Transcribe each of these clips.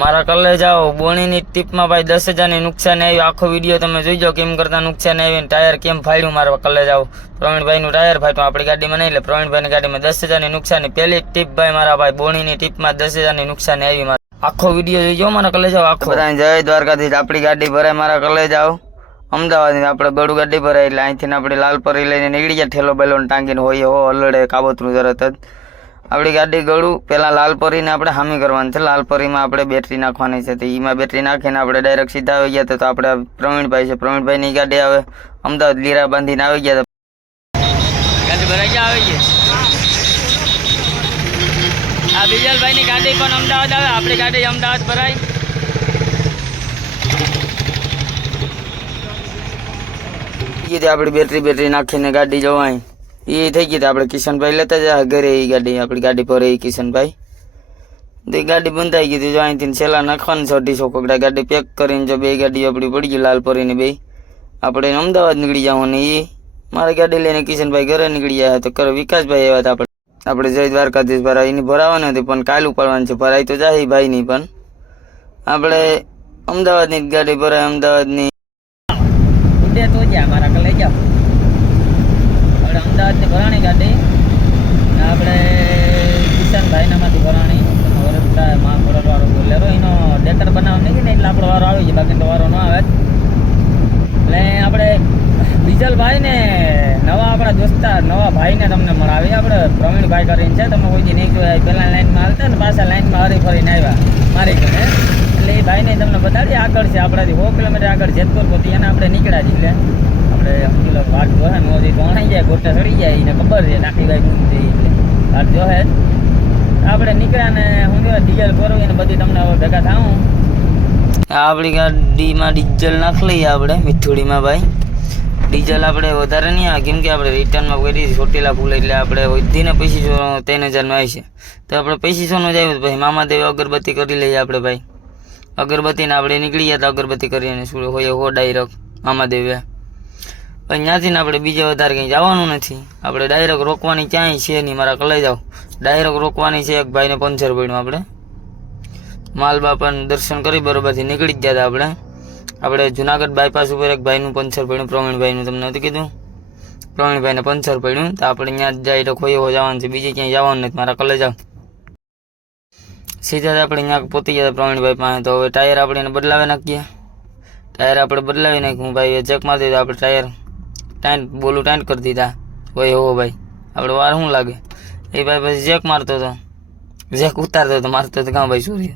મારા કલે જાઓ, બોણીની ટીપમાં ભાઈ દસ હજારની નુકસાન આવ્યું આખો વીડિયો તમે જોઈ જાઓ કેમ કરતા નુકસાન આવ્યું ટાયર કેમ ફાડ્યું મારા કલે જાઓ. પ્રવીણભાઈનું ટાયર ફાટ્યું, આપણી ગાડીમાં નહીં, એટલે પ્રવીણભાઈની ગાડીમાં દસ હજારની નુકસાન. પહેલી ટીપ ભાઈ મારા ભાઈ, બોણીની ટીપમાં દસ હજારની નુકસાન આવી મારા. આખો વીડિયો જોઈ જાઓ મારા કલે જાઓ, આખો. બધા જય દ્વારકાથી આપણી ગાડી ભરાય મારા કલે જાઓ. અમદાવાદ આપણે ગળું ગાડી ભરાય એટલે અહીંથી આપણે લાલપરી લઈને નીકળી ગયા, ઠેલો બેલો ટાંગીને હોય હો અલડે કાબોતરું તરત જ. આપણી ગાડી ગળું પહેલાં લાલપરીને આપણે હામી કરવાની છે. લાલપરીમાં આપણે બેટરી નાખવાની છે. તો એમાં બેટરી નાખીને આપણે ડાયરેક્ટ સીધા આવી ગયા તો આપણે પ્રવીણભાઈ છે. પ્રવીણભાઈની ગાડી આવે. અમદાવાદ લીરા બાંધીને આવી ગયા ગાડી ભરાઈ ગયા આવી ગઈ આ બીજલભાઈની ગાડી પણ અમદાવાદ આવે. આપણી ગાડી અમદાવાદ ભરાય કીધી આપણી બેટરી બેટરી નાખીને ગાડી જવાય. એ થઈ ગઈ આપણે કિશનભાઈ લેતા જાય ઘરે એ ગાડી, આપણી ગાડી પર એ કિશનભાઈ. તો એ ગાડી બંધાઈ ગઈ હતી જો અહીંથી છેલ્લા નાખવાની છે અઢીસો ગાડી પેક કરીને જો બે ગાડી આપણી પડી ગઈ લાલ પરીની બે. આપણે અમદાવાદ નીકળી જવાનું એ મારી ગાડી લઈને કિશનભાઈ ઘરે નીકળી ગયા તો કરે વિકાસભાઈ એવા આપણે. આપણે જય દ્વારકાધીશ ભરાય એની ભરાવાની હતી પણ કાલ ઉપાડવાની છે. ભરાય તો જાય ભાઈની પણ. આપણે અમદાવાદની જ ગાડી ભરાય, અમદાવાદની. તો જ્યાં, મારા લઈ જાઓ. આપણે અમદાવાદની ભરાણી ગાડી. આપણે કિશનભાઈનામાંથી ભરાણી વરસતા માં વાળો બોલેરો એનો ડેકર બનાવ નહીં ને એટલે આપણો વારો આવી જાય બાકી તો વારો ન આવે. એટલે આપણે બીજલભાઈ ને નવા આપણા દોસ્તાર, નવા ભાઈને તમને મળાવી આપણે. પ્રવીણભાઈ કરીને છે, તમે કોઈ નહીં જોયા પહેલાં લાઈનમાં હાલતા ને પાછા લાઈનમાં હરી ફરીને આવ્યા, મારી ઘરે. એટલે એ ભાઈને તમને બતાડી આગળ છે, આપણાથી સો કિલોમીટર આગળ જેતપુર પોતી, એને આપણે નીકળ્યા છીએ. એટલે આપણે સમજી લો વાટ જોહે મોદી તોણાઈ જાય, ગોટા ચડી જાય એને ખબર છે નાખી ભાઈ ગુમ થઈ એટલે. વાટ જોહે. આપણે નીકળ્યા ને, હું કહેવાય, ડીઝલ ભરવું ને બધી તમને હવે ભેગા થાઉં. આપણી ગાડીમાં ડીઝલ નાખ લઈએ આપણે, મીઠુડીમાં ભાઈ. ડીઝલ આપણે વધારે નહીં આવે, કેમ કે આપણે રિટર્નમાં કરી ચોટીલા ફૂલ એટલે આપણે વધીને પચીસો ત્રણ હજારનું આવી છે તો આપણે પૈસી જ આવ્યું તો ભાઈ. મામાદેવ અગરબત્તી કરી લઈએ આપણે, ભાઈ. અગરબત્તીને આપણે નીકળી ગયા તો અગરબત્તી કરીને શું હોય, હો ડાયરેક્ટ મામાદેવે. પછી ત્યાંથી આપણે બીજે વધારે કંઈ જવાનું નથી. આપણે ડાયરેક્ટ રોકવાની ક્યાંય છે નહીં, મારા કલાઈ જાવ ડાયરેક્ટ રોકવાની છે એક ભાઈને પંચર પડ્યું આપણે. માલ બાપાનું દર્શન કરી બરોબરથી નીકળી જ ગયા હતા આપણે. આપણે જુનાગઢ બાયપાસ ઉપર એક ભાઈનું પંચર પડ્યું, પ્રવીણભાઈનું તમને નથી કીધું? પ્રવીણભાઈને પંચર પડ્યું, તો આપણે ત્યાં જ તો ખોયો જવાનું છે, બીજે ક્યાંય જવાનું નથી, મારા કલે જાવ સીધા આપણે ત્યાં પહોંચી ગયા પ્રવીણભાઈ પાસે, તો હવે ટાયર આપણે એને બદલાવી નાખીએ. ટાયર આપણે બદલાવી નાખ્યું ભાઈ ચેક મારી દીધું આપણે ટાયર ટાઈટ બોલું ટાઈન કરી દીધા. હોય હો ભાઈ આપણે વાર શું લાગે? એ ભાઈ પછી ચેક મારતો હતો જેક ઉતારતો હતો મારતો હતો કાં ભાઈ સૂર્ય.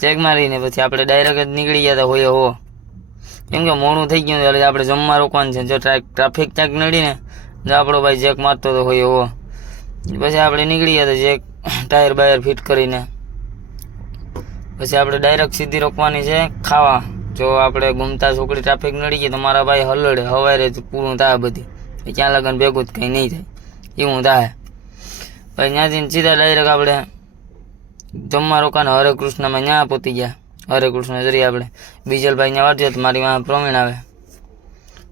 ચેક મારીને પછી આપણે ડાયરેક્ટ જ નીકળી ગયા હતા હોય હો. કેમ કે મોડું થઈ ગયું એટલે આપણે જમવા રોકવાનું છે. જો ટ્રાફિક ક્યાંક નડીને, જો આપણો ભાઈ જેક મારતો હતો હોય હો. પછી આપણે નીકળી ગયા હતા જેક ટાયર બાયર ફિટ કરીને. પછી આપણે ડાયરેક્ટ સીધી રોકવાની છે, ખાવા. જો આપણે ગુમતા છોકરી ટ્રાફિક નડી ગઈ, તો મારા ભાઈ હલડે, હવારે જ પૂરું થાય બધી. ક્યાં લગન ભેગું જ કંઈ નહીં થાય. એવું થાય. પછી ત્યાંથી સીધા ડાયરેક્ટ આપણે જમવા રોકાને હરે કૃષ્ણમાં ત્યાં પહોંચી ગયા. હરે કૃષ્ણ જરી આપણે. બીજલભાઈ ત્યાં વાંચ્યો તો મારી વાં પ્રવીણ આવે.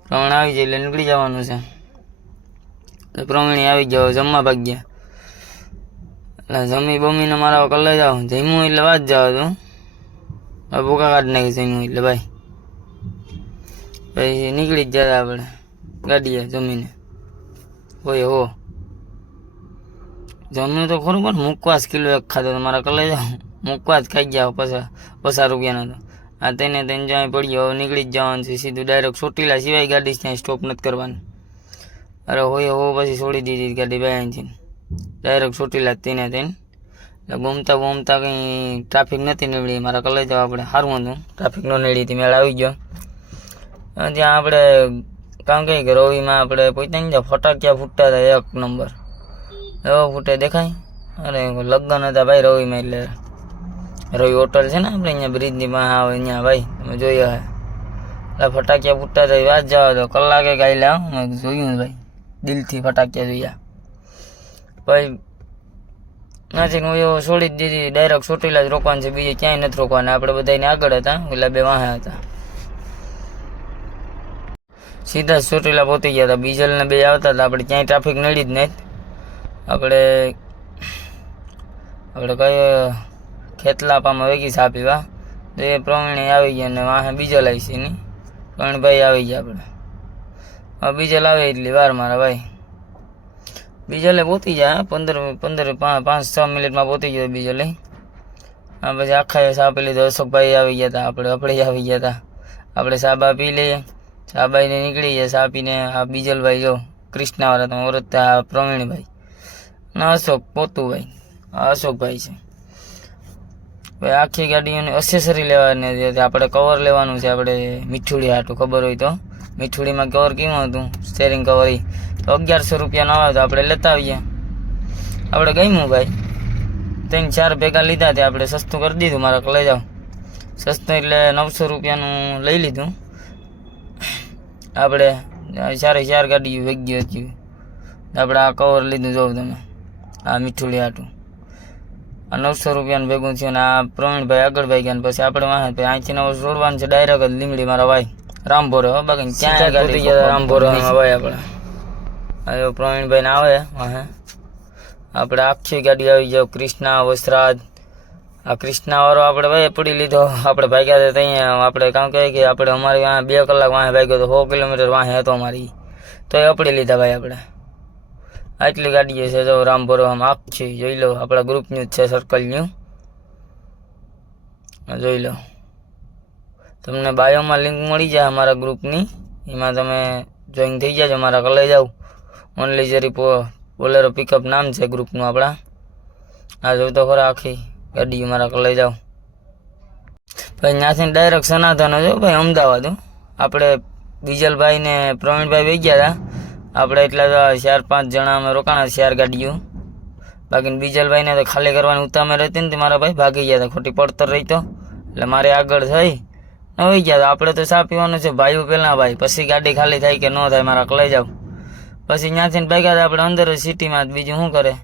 પ્રવીણ આવી જાય એટલે નીકળી જવાનું છે. એટલે પ્રવીણી આવી ગયો, જમવા ભાગ્યા. એટલે જમી બમીને મારા કલે જાવ જમ્યું એટલે વાત જાઓ તું હવે ભૂકા કાઢ નાખી જમ્યું એટલે ભાઈ. પછી નીકળી જ જતા આપણે ગાડીએ જમીને. હોય હો. જમ્યું તો ખરું, પણ મુકવાસ કિલો એક ખાધો તો મારા કલે મૂકવા મુકવાસ ખાઈ ગયા પચાસ પસાર રૂપિયાનો તો. આ તેને તેને જ્યાં પડ્યો હવે નીકળી જ જવાનું છે, સીધું ડાયરેક્ટ ચોટીલા સિવાય ગાડી ત્યાં સ્ટોપ નથી કરવાની. અરે હોય હો, પછી છોડી દીધી ગાડી ભાઈ અહીંથી. ડાયરેક્ટ ચોટીલા જ તેને તેને. એટલે ઘૂમતા ઘૂમતા કંઈ ટ્રાફિક નથી નીકળી મારા કલે જવા આપણે સારું હતું. ટ્રાફિક ન નીકળી હતી. મેળ આવી ગયો. ત્યાં આપણે કામ કહી કે રવિમાં આપણે પહોંચ્યા ને ફટાકિયા ફૂટતા હતા એક નંબર. એવો ફૂટે દેખાય. અરે, લગ્ન હતા ભાઈ રવિમાં એટલે. રવિ હોટલ છે ને આપણે અહીંયા બ્રિજની પાસે આવે અહીંયા ભાઈ. તમે જોયા હે એટલે ફટાકિયા ફૂટતા હતા. વાત જવા તો કલાકે ગાઈ લે જોયું ભાઈ? દિલથી ફટાક્યા જોયા. પછી નથી હું એવો છોડી જ દીધી. ડાયરેક્ટ ચોટીલા જ રોકવાનું છે. બીજે ક્યાંય નથી રોકવાના. આપણે બધાને આગળ હતા. ઓલા બે વાહે હતા. સીધા જ ચોટીલા પહોંચી ગયા હતા. બીજલને બે આવતા હતા. આપણે ક્યાંય ટ્રાફિક નડી જ નહીં આપણે આપણે કઈ, ખેતલાપામાં વેગી ચા પીવા તો એ પ્રવીણ આવી ગયા ને વાહે બીજલ આવી છે ની પ્રવીણભાઈ આવી ગયા આપણે. બીજલ આવે એટલી વાર મારા ભાઈ. બીજો લઈ પોતી જાય પંદર પંદર પાંચ, છ મિનિટમાં પોતી ગયો બીજો લઈ આ પછી આખા સાપેલી તો અશોકભાઈ આવી ગયા હતા આપણે આપણે આવી ગયા હતા આપણે સાબા પી લઈએ, સાબાઈને નીકળી ગયા સાપીને આ બીજલભાઈ જો, કૃષ્ણાવાળા તમે ઓરત આ પ્રવીણભાઈ. ના અશોક પોતુભાઈ, આ અશોકભાઈ છે. ભાઈ, આખી ગાડીઓની અસેસરી લેવાની હતી આપણે કવર લેવાનું છે, આપણે મીઠુડી હાટું, ખબર હોય તો? મીઠુડીમાં કવર કેવું હતું? સ્ટેરિંગ કવર તો અગિયારસો રૂપિયાનો આવે તો આપણે લેતા આવીએ આપણે ગમ્યું ભાઈ. ત્રણ ચાર ભેગા લીધા તે આપણે સસ્તું કરી દીધું મારા લઈ જાઓ સસ્તું એટલે નવસો રૂપિયાનું લઈ લીધું. આપણે ચારે ચાર ગાડી વેગી હતી. આપણે આ કવર લીધું જોઉં તમે. આ મીઠુલી આટું આ નવસો રૂપિયાનું ભેગું થયું ને આ પ્રવીણભાઈ આગળ ભાઈ ગયા પછી આપણે વાહે પછી અહીંથી નવ છોડવાનું છે ડાયરેક્ટ લીમડી મારા ભાઈ. રામભોરે હો બાકી ક્યાં ગાડી ગયા રામભોરે ભાઈ આપણે. હવે પ્રવીણભાઈ ને આવે વાહે આપણે આખી ગાડી આવી જાવ કૃષ્ણા વસરાજ આ કૃષ્ણા વાળો આપણે ભાઈ પડી લીધો આપણે ભાગ્યા હતા ત્યાં આપણે કામ કહે કે આપણે અમારે વાંહે બે કલાક વાંહે ભાગ્યો તો સો કિલોમીટર વાંહે હતો અમારી તો એ પડી લીધા ભાઈ આપણે આટલી ગાડીઓ છે જો રામપુર આમ આખી જોઈ લો આપણા ગ્રુપનું જ છે સર્કલનું આ જોઈ લો તમને બાયોમાં લિંક મળી જાય અમારા ગ્રુપની એમાં તમે જોઈન થઈ જાજો મારા કલે જાવ ઓનલી જેરી બોલેરો પિકઅપ નામ છે ગ્રુપનું આપણા. આ જોઈ તો ખરા આખી ગાડી મારા લઈ જાઓ. ભાઈ, ત્યાંથી ડાયરેક્ટ સનાતન જો ભાઈ, અમદાવાદ આપણે બીજલભાઈ ને પ્રવીણભાઈ વહી ગયા હતા આપણે એટલા ચાર પાંચ જણા અમે રોકાણા ચાર ગાડીઓ. બાકી બીજલભાઈને તો ખાલી કરવાની ઉતામે રહેતી ને મારા ભાઈ ભાગી ગયા હતા ખોટી પડતર રહી તો. એટલે મારે આગળ થઈ ન વહી ગયા હતા આપણે તો ચા પીવાનું છે. ભાઈઓ પહેલાં ભાઈ. પછી ગાડી ખાલી થાય કે ન થાય મારા લઈ જાવ પછી ત્યાંથી ભાગ્યા હતા આપણે અંદર સિટીમાં બીજું શું કરે?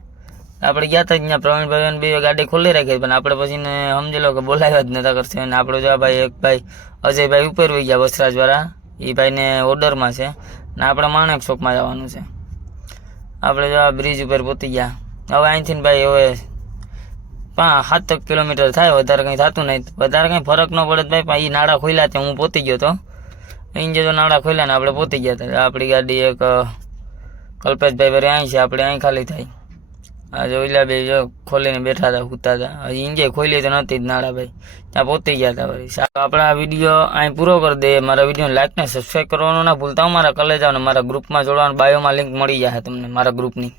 આપણે ગયા હતા ત્યાં પ્રવીણભાઈ બે ગાડી ખોલી રાખી, પણ આપણે પછી ને સમજી કે બોલાવ્યા જ નતા કરશે. અને આપણો જો ભાઈ, એક ભાઈ, અજયભાઈ ઉપર વહી ગયા વસરાજવાળા એ ભાઈને ઓર્ડરમાં છે. ને આપણે માણેક ચોકમાં જવાનું છે. આપણે જો બ્રિજ ઉપર પહોંચી ગયા. હવે અહીંથી ભાઈ હવે પાંચ, સાત કિલોમીટર થાય, વધારે કંઈ થતું નહીં. વધારે કંઈ ફરક ન પડે ભાઈ, પણ એ નાળા ખોલ્યા ત્યાં હું પહોંચી ગયો તો. અહીં જો નાળા ખોલ્યા ને આપણે પહોંચી ગયા હતા આપણી ગાડી એક કલ્પેશભાઈ વરે અહીં છે, આપણે અહીં ખાલી થાય. આ જો બે જો ખોલીને બેઠા હતા સૂતા હતા. હજી ઇંજે ખોલી તો નહોતી જ નાળાભાઈ ત્યાં પહોંચી ગયા હતા વળી. આપણે આ વીડિયો અહીં પૂરો કરી દઈએ. મારા વીડિયો લાઈક ને સબસ્ક્રાઈબ કરવાનું ના ભૂલતા હું. મારા કલેજ આવો ને મારા ગ્રુપમાં જોડવાનું બાયોમાં લિંક મળી જશે તમને, મારા ગ્રુપની